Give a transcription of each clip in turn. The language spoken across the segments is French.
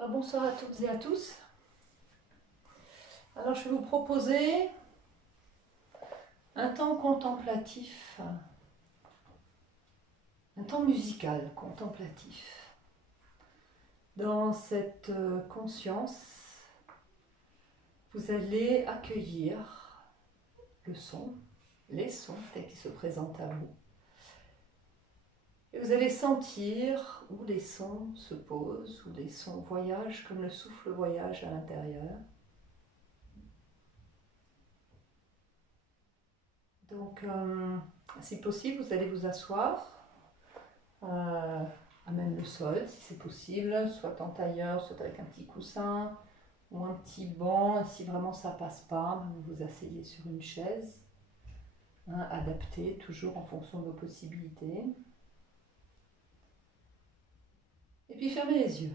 Alors bonsoir à toutes et à tous. Alors je vais vous proposer un temps contemplatif, un temps musical contemplatif. Dans cette conscience, vous allez accueillir le son, les sons tels qu'ils se présentent à vous. Et vous allez sentir où les sons se posent, où les sons voyagent, comme le souffle voyage à l'intérieur. Donc, si possible, vous allez vous asseoir, à même le sol, si c'est possible, soit en tailleur, soit avec un petit coussin ou un petit banc. Et si vraiment ça passe pas, vous vous asseyez sur une chaise, adaptée toujours en fonction de vos possibilités. Et puis fermez les yeux.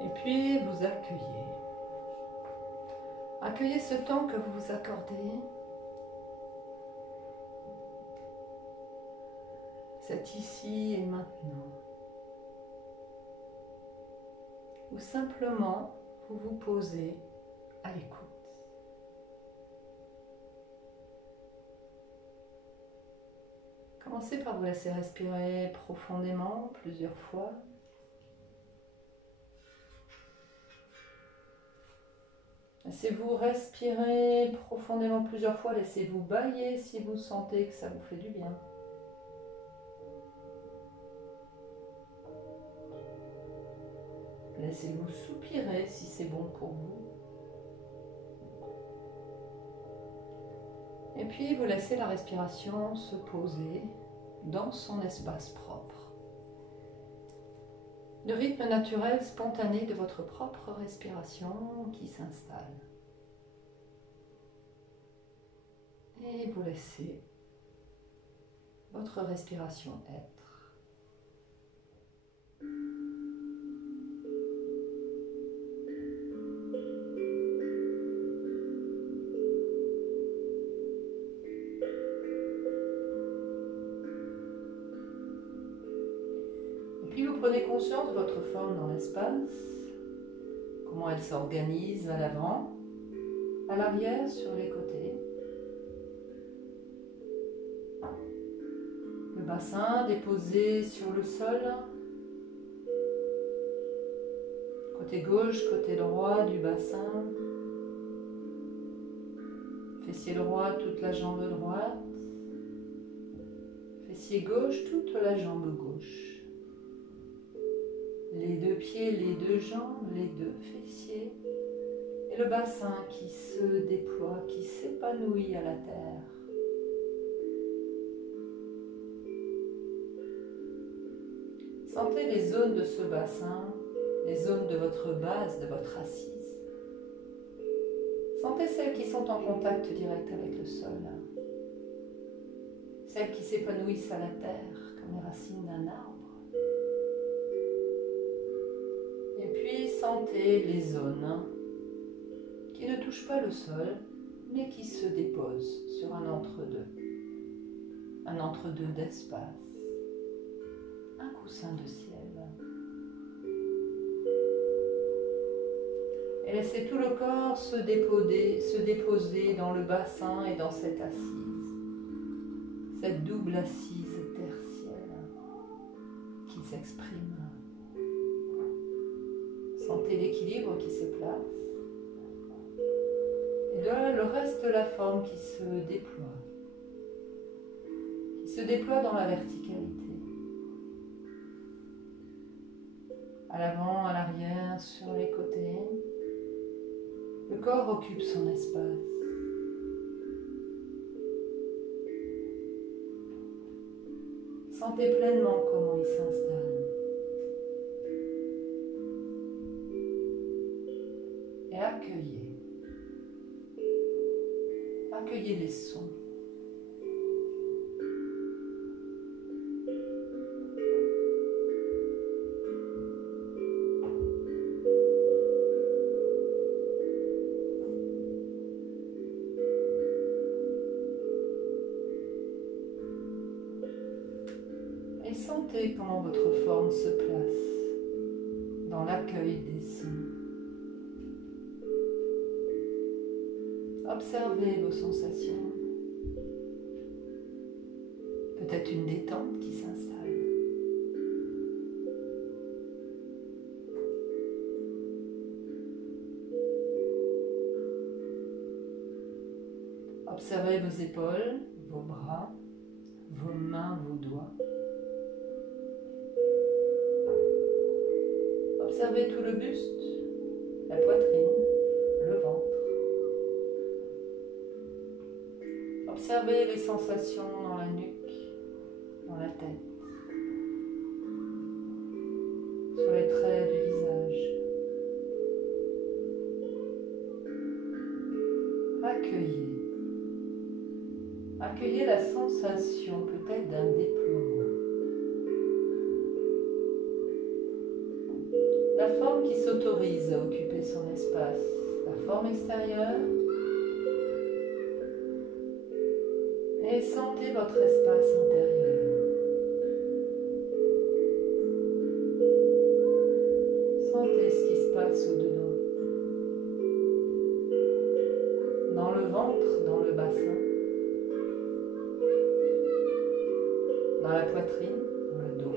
Et puis vous accueillez. Accueillez ce temps que vous vous accordez. C'est ici et maintenant. Ou simplement vous vous posez à l'écoute. Commencez par vous laisser respirer profondément plusieurs fois. Laissez-vous respirer profondément plusieurs fois. Laissez-vous bâiller si vous sentez que ça vous fait du bien. Laissez-vous soupirer si c'est bon pour vous. Et puis vous laissez la respiration se poser dans son espace propre. Le rythme naturel, spontané de votre propre respiration qui s'installe. Et vous laissez votre respiration être. Et puis vous prenez conscience de votre forme dans l'espace, comment elle s'organise à l'avant, à l'arrière, sur les côtés. Le bassin déposé sur le sol, côté gauche, côté droit du bassin, fessier droit, toute la jambe droite, fessier gauche, toute la jambe gauche. Les deux pieds, les deux jambes, les deux fessiers et le bassin qui se déploie, qui s'épanouit à la terre. Sentez les zones de ce bassin, les zones de votre base, de votre assise. Sentez celles qui sont en contact direct avec le sol, celles qui s'épanouissent à la terre comme les racines d'un arbre. Et puis sentez les zones qui ne touchent pas le sol, mais qui se déposent sur un entre-deux d'espace, un coussin de ciel. Et laissez tout le corps se déposer dans le bassin et dans cette assise, cette double assise tertielle qui s'exprime. Sentez l'équilibre qui se place. Et là, le reste de la forme qui se déploie dans la verticalité. À l'avant, à l'arrière, sur les côtés. Le corps occupe son espace. Sentez pleinement comment il s'installe. Et accueillez. Accueillez les sons. sentez comment votre forme se place dans l'accueil des sons. Observez vos sensations. Peut-être une détente qui s'installe. Observez vos épaules, vos bras, vos mains, vos doigts. Observez tout le buste, la poitrine, le ventre. Observez les sensations dans la nuque, dans la tête, sur les traits du visage. Accueillez. Accueillez la sensation peut-être d'un déploiement. La forme qui s'autorise à occuper son espace. La forme extérieure. Et sentez votre espace intérieur. Sentez ce qui se passe au-dedans. Dans le ventre, dans le bassin. Dans la poitrine, dans le dos.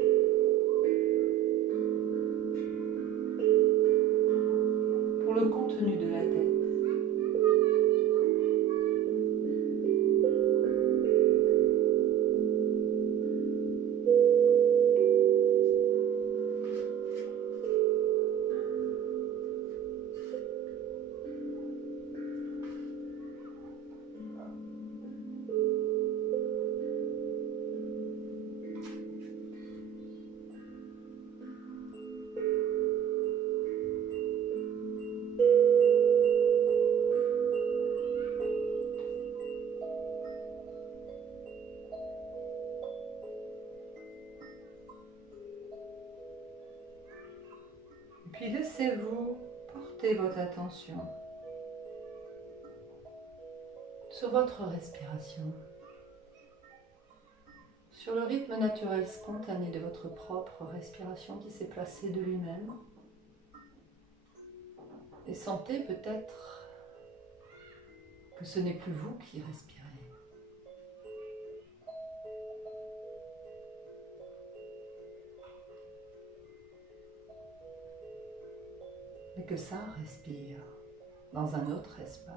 Pour le contenu de la tête. Puis laissez-vous porter votre attention sur votre respiration, sur le rythme naturel spontané de votre propre respiration qui s'est placé de lui-même. Et sentez peut-être que ce n'est plus vous qui respirez. Mais que ça respire dans un autre espace.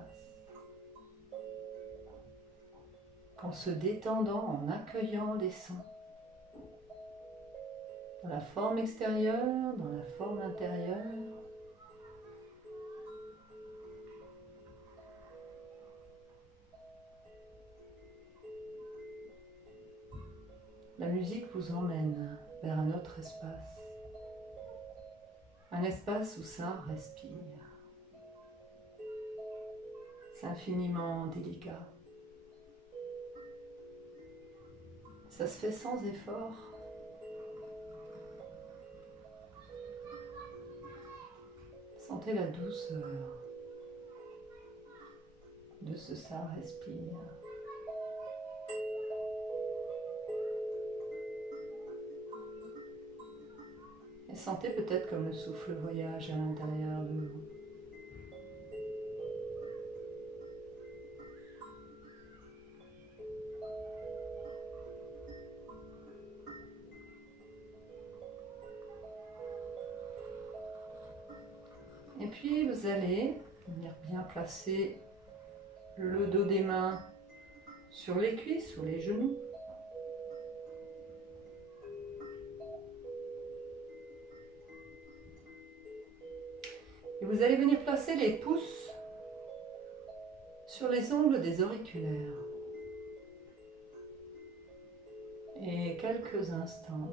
En se détendant, en accueillant les sons. Dans la forme extérieure, dans la forme intérieure. La musique vous emmène vers un autre espace. Un espace où ça respire. C'est infiniment délicat. Ça se fait sans effort. Sentez la douceur de ce ça respire. Et sentez peut-être comme le souffle voyage à l'intérieur de vous. Et puis vous allez venir bien placer le dos des mains sur les cuisses ou les genoux. Et vous allez venir placer les pouces sur les ongles des auriculaires. Et quelques instants.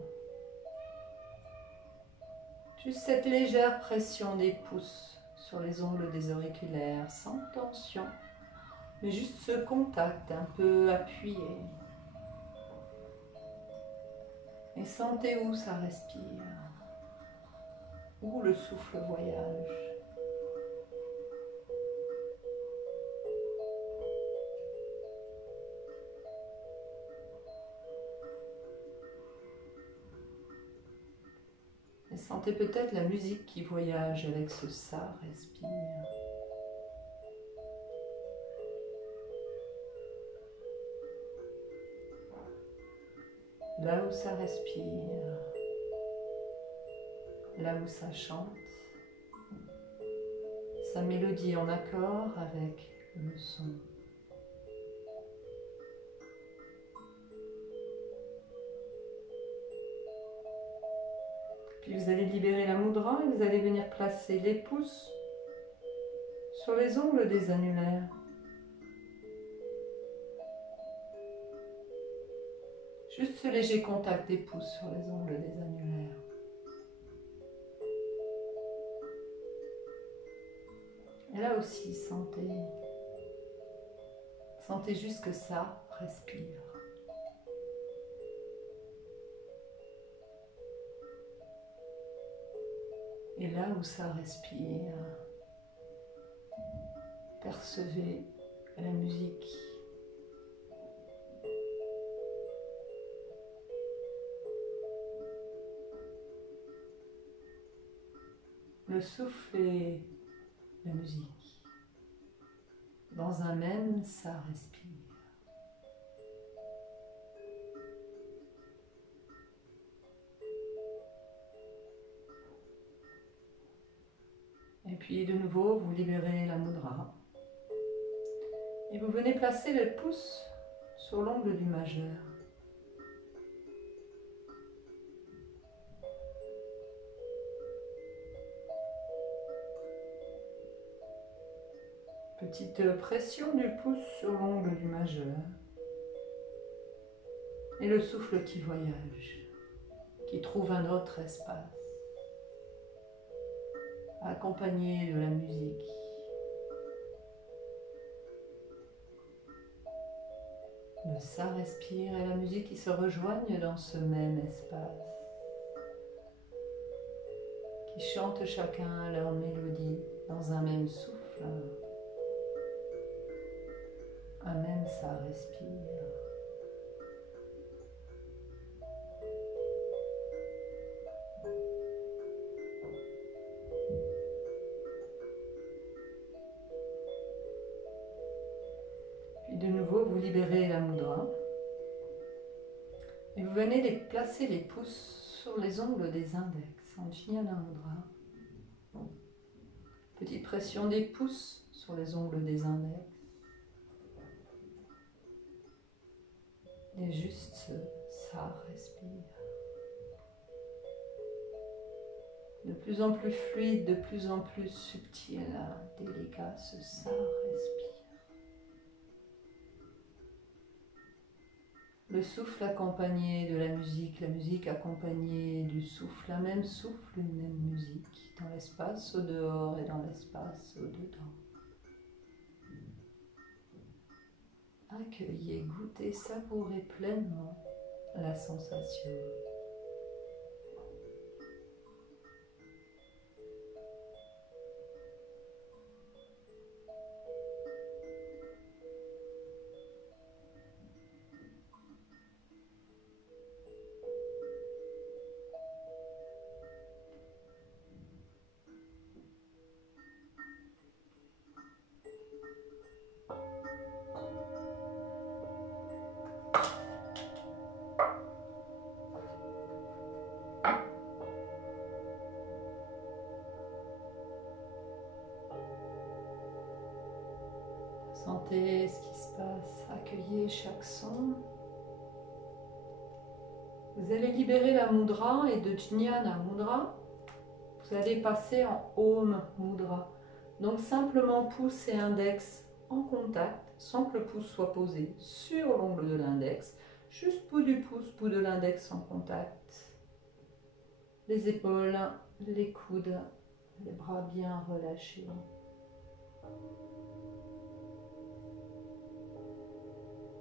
Juste cette légère pression des pouces sur les ongles des auriculaires, sans tension, mais juste ce contact un peu appuyé. Et sentez où ça respire, où le souffle voyage. Sentez peut-être la musique qui voyage avec ce ça, respire. Là où ça respire, là où ça chante, sa mélodie en accord avec le son. Puis vous allez libérer la mudra et vous allez venir placer les pouces sur les ongles des annulaires. Juste ce léger contact des pouces sur les ongles des annulaires. Et là aussi, sentez juste que ça respire. Et là où ça respire, percevez la musique. Le souffle et la musique. Dans un même, ça respire. Et puis de nouveau, vous libérez la mudra. Et vous venez placer le pouce sur l'ongle du majeur. Petite pression du pouce sur l'ongle du majeur. Et le souffle qui voyage, qui trouve un autre espace, accompagné de la musique. Le ça respire et la musique qui se rejoignent dans ce même espace, qui chantent chacun leur mélodie dans un même souffle, un même ça respire. Puis de nouveau, vous libérez la mudra et vous venez placer les pouces sur les ongles des index en Jnana Mudra. Petite pression des pouces sur les ongles des index. Et juste ça respire. De plus en plus fluide, de plus en plus subtil, délicat, ce ça respire. Le souffle accompagné de la musique accompagnée du souffle, un même souffle, une même musique, dans l'espace au dehors et dans l'espace au dedans. Accueillez, goûtez, savourez pleinement la sensation. Sentez ce qui se passe, accueillez chaque son. Vous allez libérer la mudra et de Jnana Mudra, vous allez passer en Om Mudra. Donc simplement pouce et index en contact, sans que le pouce soit posé sur l'ongle de l'index, juste bout du pouce, bout de l'index en contact. Les épaules, les coudes, les bras bien relâchés.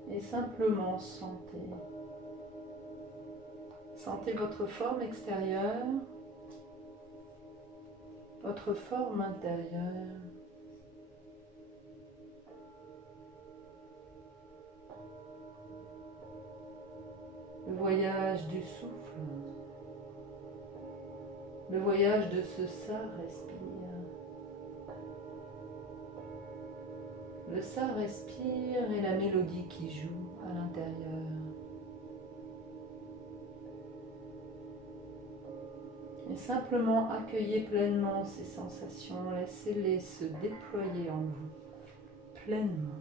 Et simplement sentez. Sentez votre forme extérieure, votre forme intérieure. Le voyage du souffle. le voyage de ce ça respire. Le ça respire et la mélodie qui joue à l'intérieur. Et simplement accueillez pleinement ces sensations, laissez-les se déployer en vous, pleinement.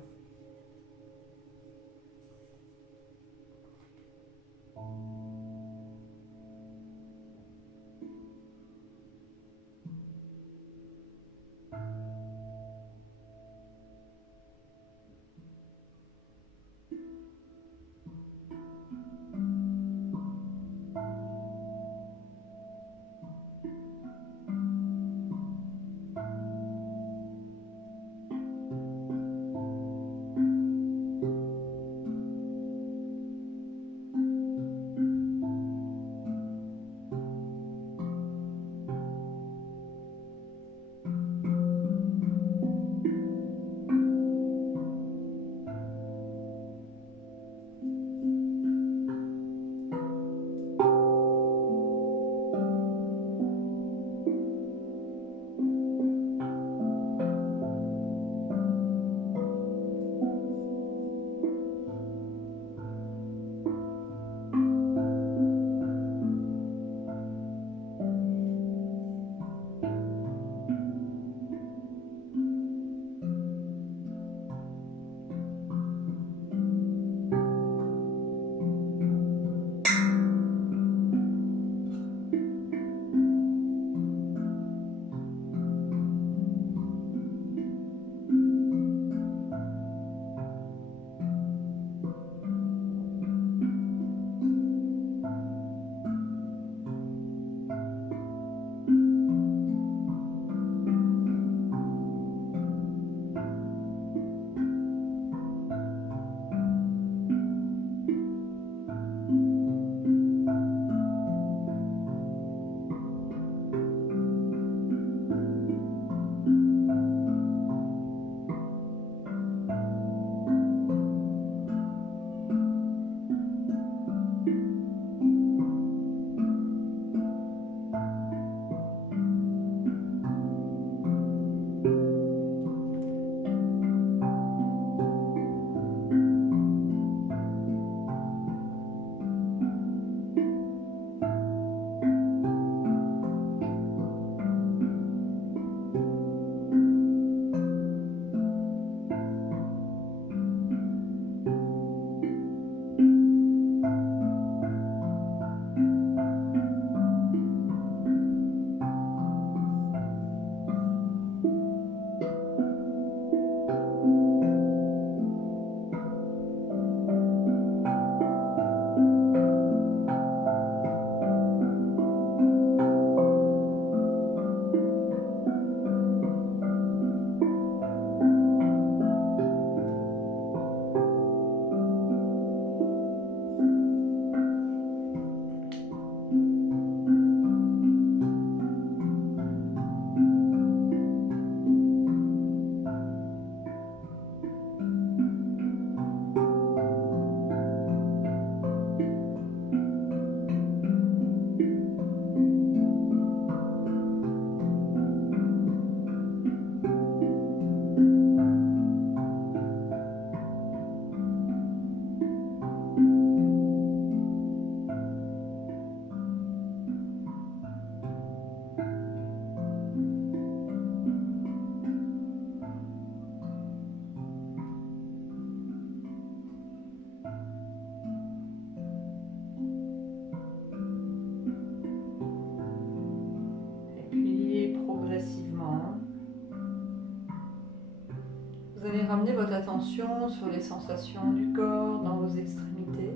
Ramenez votre attention sur les sensations du corps dans vos extrémités.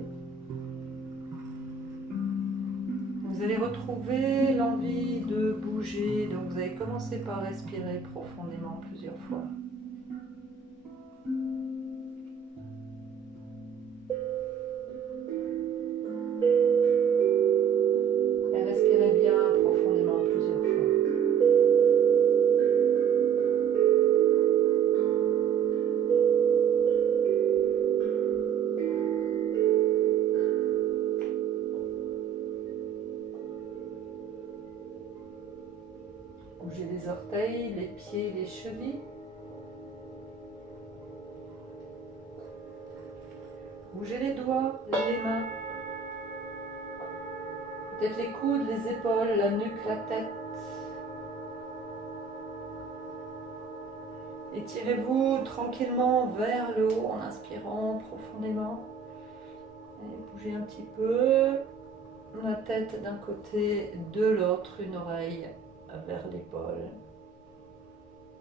Vous allez retrouver l'envie de bouger, donc vous allez commencer par respirer profondément plusieurs fois. Et respirez bien profondément plusieurs fois. pieds, les chevilles. Bougez les doigts, les mains. Peut-être les coudes, les épaules, la nuque, la tête. Étirez-vous tranquillement vers le haut en inspirant profondément. Et bougez un petit peu la tête d'un côté, de l'autre, une oreille vers l'épaule.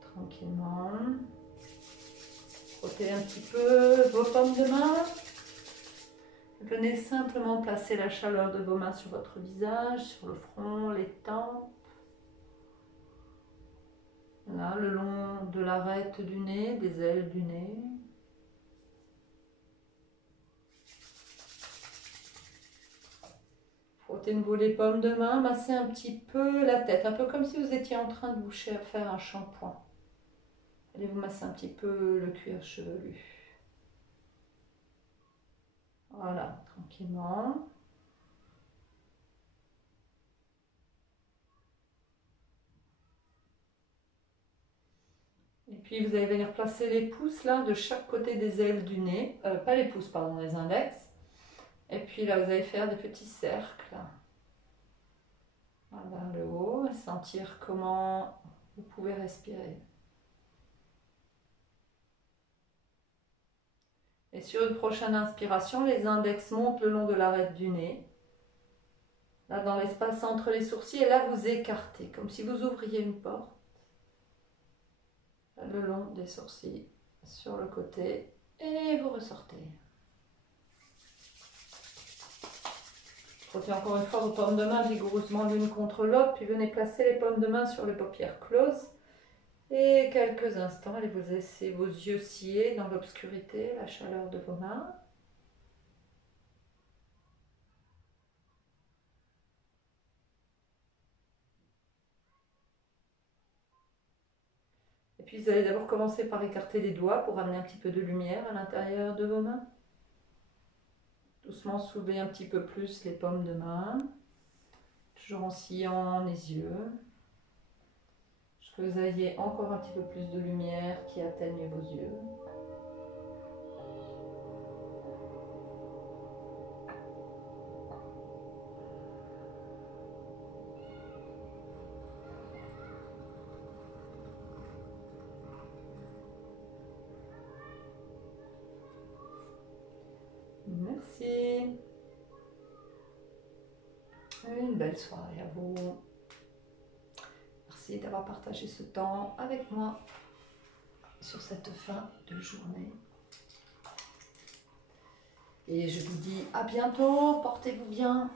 Tranquillement. Frottez un petit peu vos paumes de main. Venez simplement placer la chaleur de vos mains sur votre visage, sur le front, les tempes. Là, le long de l'arête du nez, des ailes du nez. Frottez de nouveau les paumes de main, massez un petit peu la tête, un peu comme si vous étiez en train de vous faire un shampoing. Allez vous masser un petit peu le cuir chevelu. Voilà, tranquillement. Et puis vous allez venir placer les pouces là de chaque côté des ailes du nez, pas les pouces, pardon, les index. Et puis là, vous allez faire des petits cercles. Vers le haut, et sentir comment vous pouvez respirer. Et sur une prochaine inspiration, les index montent le long de l'arête du nez. Là, dans l'espace entre les sourcils, et là, vous écartez, comme si vous ouvriez une porte. Le long des sourcils, sur le côté, et vous ressortez. Frottez encore une fois vos paumes de main vigoureusement l'une contre l'autre, puis venez placer les paumes de main sur les paupières closes. Et quelques instants, allez vous laisser vos yeux scier dans l'obscurité, la chaleur de vos mains. Et puis vous allez d'abord commencer par écarter les doigts pour amener un petit peu de lumière à l'intérieur de vos mains. Doucement soulevez un petit peu plus les paumes de main, toujours en sciant les yeux. Que vous ayez encore un petit peu plus de lumière qui atteigne vos yeux. Merci. Une belle soirée à vous. Merci d'avoir partagé ce temps avec moi sur cette fin de journée. Et je vous dis à bientôt, portez-vous bien.